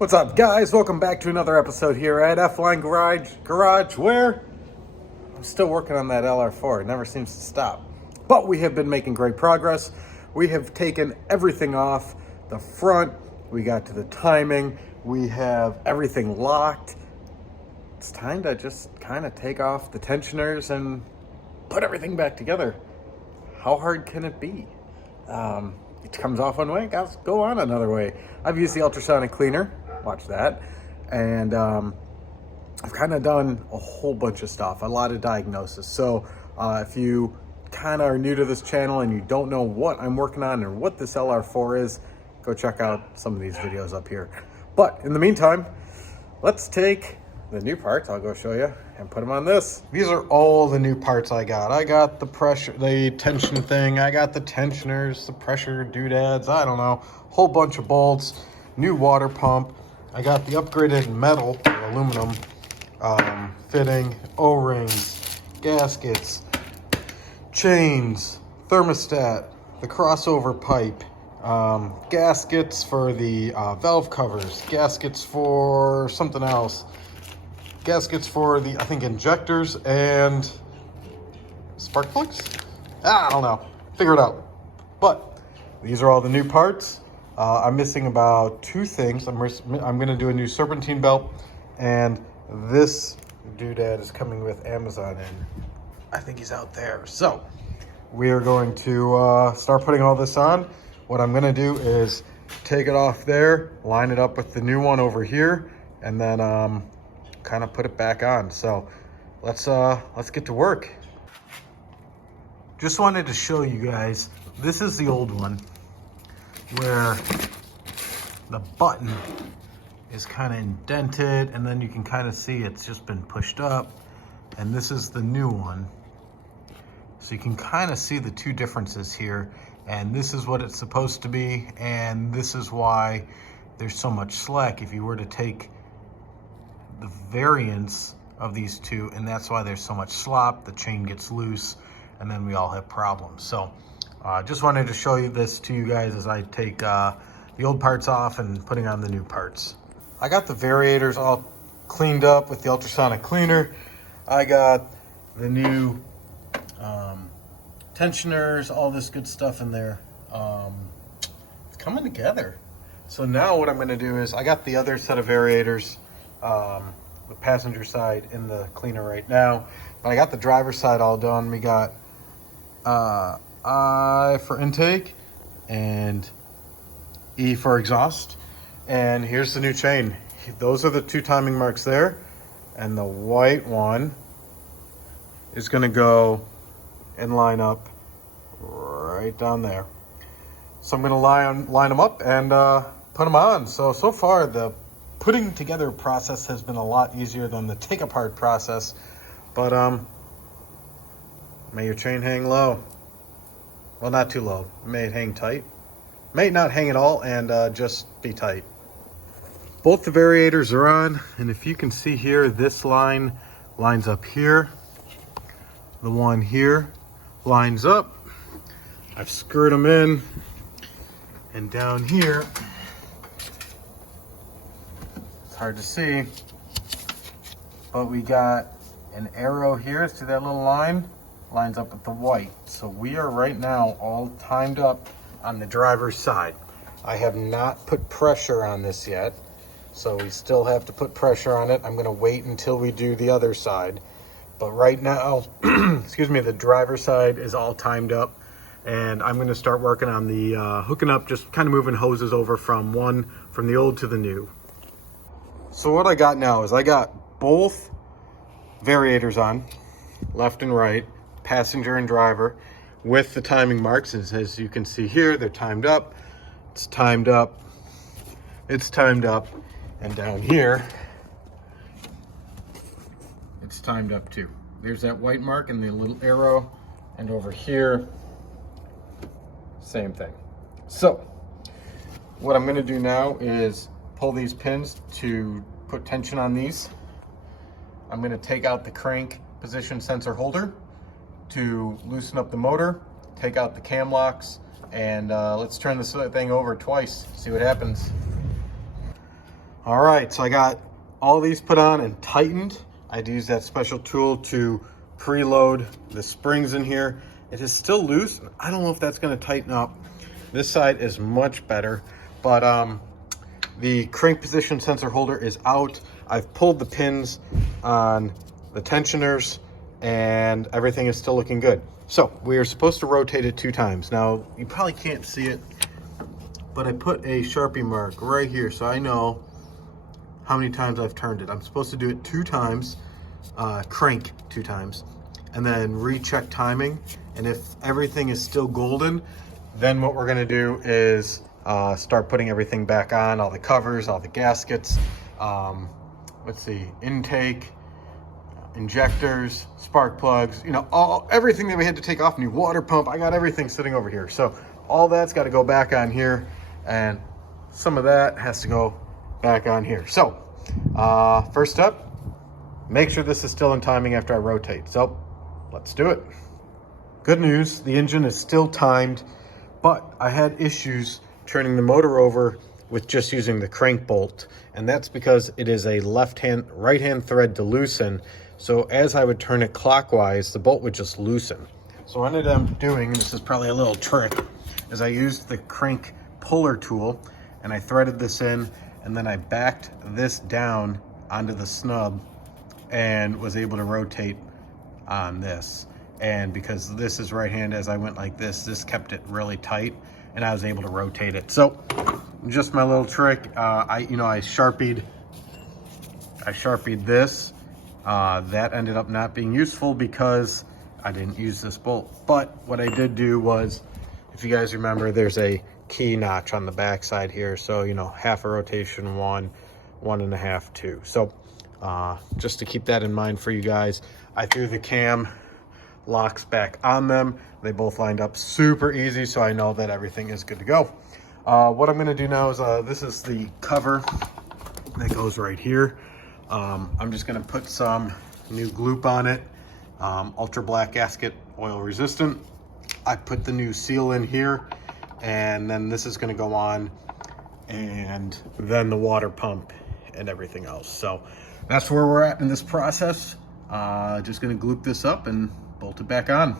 What's up, guys? Welcome back to another episode here at F-Line Garage, where I'm still working on that LR4. It never seems to stop. But we have been making great progress. We have taken everything off the front. We got to the timing. We have everything locked. It's time to just kind of take off the tensioners and put everything back together. How hard can it be? It comes off one way, guys, go on another way. I've used the ultrasonic cleaner, watch that, and I've kind of done a whole bunch of stuff, a lot of diagnosis. So if you kind of are new to this channel and you don't know what I'm working on or what this LR4 is, go check out some of these videos up here. But in the meantime, let's take the new parts, I'll go show you, and put them on this. These are all the new parts I got. I got the pressure, the tension thing, I got the tensioners, the pressure doodads, I don't know, whole bunch of bolts, new water pump. I got the upgraded metal, or aluminum, fitting, O-rings, gaskets, chains, thermostat, the crossover pipe, gaskets for the valve covers, gaskets for something else, gaskets for the, I think, injectors and spark plugs? I don't know. Figure it out. But these are all the new parts. I'm missing about two things. I'm going to do a new serpentine belt, and this doodad is coming with Amazon, and I think he's out there. So we are going to start putting all this on. What I'm going to do is take it off there, line it up with the new one over here, and then kind of put it back on. So let's get to work. Just wanted to show you guys, this is the old one where the button is kind of indented, and then you can kind of see it's just been pushed up, and this is the new one. So you can kind of see the two differences here, and this is what it's supposed to be, and this is why there's so much slack if you were to take the variance of these two, and that's why there's so much slop. The chain gets loose, and then we all have problems. So just wanted to show you this to you guys as I take the old parts off and putting on the new parts. I got the variators all cleaned up with the ultrasonic cleaner. I got the new tensioners, all this good stuff in there. It's coming together. So now what I'm going to do is, I got the other set of variators, the passenger side in the cleaner right now, but I got the driver's side all done. We got I for intake and E for exhaust, and here's the new chain. Those are the two timing marks there, and the white one is going to go and line up right down there. So I'm going to line them up and put them on. So far the putting together process has been a lot easier than the take apart process, but may your chain hang low. Well, not too low. May it hang tight. May it not hang at all, and just be tight. Both the variators are on, and if you can see here, this line lines up here. The one here lines up. I've screwed them in, and down here, it's hard to see, but we got an arrow here. See that little line? Lines up with the white. So we are right now all timed up on the driver's side. I have not put pressure on this yet, so we still have to put pressure on it. I'm going to wait until we do the other side. But right now, excuse me, the driver's side is all timed up, and I'm going to start working on the hooking up, just kind of moving hoses over from the old to the new. So what I got now is I got both variators on, left and right, passenger and driver, with the timing marks. As you can see here, they're timed up, it's timed up, it's timed up, and down here, it's timed up too. There's that white mark and the little arrow, and over here, same thing. So what I'm going to do now is pull these pins to put tension on these. I'm going to take out the crank position sensor holder to loosen up the motor, take out the cam locks, and let's turn this thing over twice, see what happens. All right, so I got all these put on and tightened. I had to use that special tool to preload the springs in here. It is still loose. I don't know if that's gonna tighten up. This side is much better, but the crank position sensor holder is out. I've pulled the pins on the tensioners and everything is still looking good. So we are supposed to rotate it 2 times. Now, you probably can't see it, but I put a Sharpie mark right here so I know how many times I've turned it. I'm supposed to do it 2 times, crank 2 times, and then recheck timing. And if everything is still golden, then what we're gonna do is start putting everything back on, all the covers, all the gaskets, let's see, intake, injectors, spark plugs, you know, everything that we had to take off, new water pump. I got everything sitting over here. So all that's got to go back on here, and some of that has to go back on here. So first up, make sure this is still in timing after I rotate. So let's do it. Good news, the engine is still timed, but I had issues turning the motor over with just using the crank bolt, and that's because it is a right-hand thread to loosen. So as I would turn it clockwise, the bolt would just loosen. So what I ended up doing, this is probably a little trick, is I used the crank puller tool and I threaded this in, and then I backed this down onto the snub and was able to rotate on this. And because this is right hand, as I went like this kept it really tight and I was able to rotate it. So just my little trick. I sharpied this. That ended up not being useful because I didn't use this bolt. But what I did do was, if you guys remember, there's a key notch on the back side here. So, you know, half a rotation, 1, 1.5, 2. So just to keep that in mind for you guys, I threw the cam locks back on them. They both lined up super easy, so I know that everything is good to go. What I'm gonna do now is, this is the cover that goes right here. I'm just gonna put some new gloop on it, ultra black gasket, oil resistant. I put the new seal in here, and then this is gonna go on, and then the water pump and everything else. So that's where we're at in this process. Just gonna gloop this up and bolt it back on.